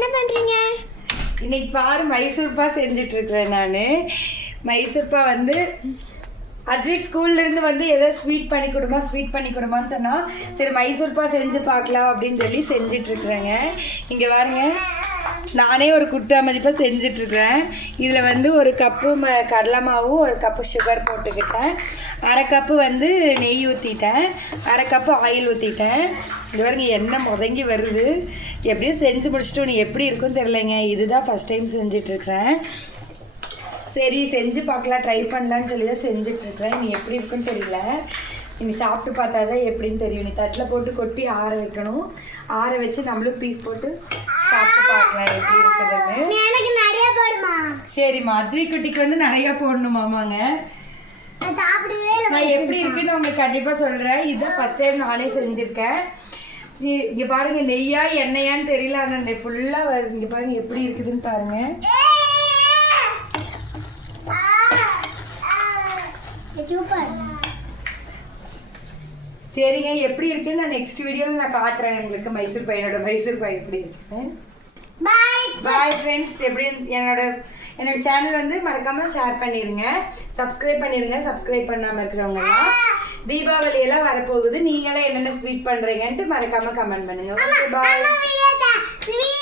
என்ன பண்றீங்க? இன்னைக்கு பாரு மைசூர்பா செஞ்சுட்டு இருக்கிறேன் நான். மைசூர்பா வந்து அத்விக் ஸ்கூல்லேருந்து வந்து ஏதோ ஸ்வீட் பண்ணி கொடுமான்னு சொன்னால் சரி மைசூர்பா செஞ்சு பார்க்கலாம் அப்படின்னு சொல்லி செஞ்சிட்ருக்குறேங்க. இங்கே பாருங்க, நானே ஒரு குட்டா மதிப்பாக செஞ்சிட்ருக்குறேன். இதில் வந்து ஒரு கப்பு கடலை மாவும் ஒரு கப்பு சுகர் போட்டுக்கிட்டேன். அரை கப்பு வந்து நெய் ஊற்றிட்டேன், அரை கப்பு ஆயில் ஊற்றிட்டேன். இது பாருங்க எண்ணெய் முதங்கி வருது. எப்படியும் செஞ்சு முடிச்சுட்டு நீ எப்படி இருக்குன்னு தெரிலங்க. இதுதான் ஃபஸ்ட் டைம் செஞ்சிட்ருக்கிறேன். சரி செஞ்சு பார்க்கலாம், ட்ரை பண்ணலான்னு சொல்லி தான் செஞ்சிட்ருக்கிறேன். நீ எப்படி இருக்குன்னு தெரியல, நீ சாப்பிட்டு பார்த்தா தான் எப்படின்னு தெரியும். நீ தட்டில் போட்டு கொட்டி ஆற வைக்கணும். ஆற வச்சு நம்மளும் பீஸ் போட்டு சாப்பிட்டு பார்க்கலாம் எப்படி இருக்குதுன்னு. எனக்கு நிறைய போடுமா? சரிம்மா, அத்விக் குட்டிக்கு வந்து நிறையா போடணுமாமாங்க. நான் எப்படி இருக்குன்னு உங்களுக்கு கண்டிப்பாக சொல்கிறேன். இதுதான் ஃபஸ்ட் டைம் நானே செஞ்சுருக்கேன். இங்கே பாருங்கள், நெய்யா எண்ணெயான்னு தெரியல, ஆனால் ஃபுல்லாக வருது. இங்கே பாருங்கள் எப்படி இருக்குதுன்னு பாருங்கள். சரிங்க, எப்படி இருக்குன்னு நான் நெக்ஸ்ட் வீடியோவில் நான் காட்டுறேன் உங்களுக்கு. மைசூர் பா எப்படி இருக்குன்னு. Bye friends. எப்படி என்னோட சேனல் வந்து மறக்காமல் ஷேர் பண்ணிடுங்க, சப்ஸ்கிரைப் பண்ணிடுங்க. சப்ஸ்கிரைப் பண்ணாமல் இருக்கிறவங்கலாம் தீபாவளி எல்லாம் வரப்போகுது. நீங்களாம் என்னென்ன ஸ்வீட் பண்ணுறீங்கன்ட்டு மறக்காமல் கமெண்ட் பண்ணுங்கள். Okay bye.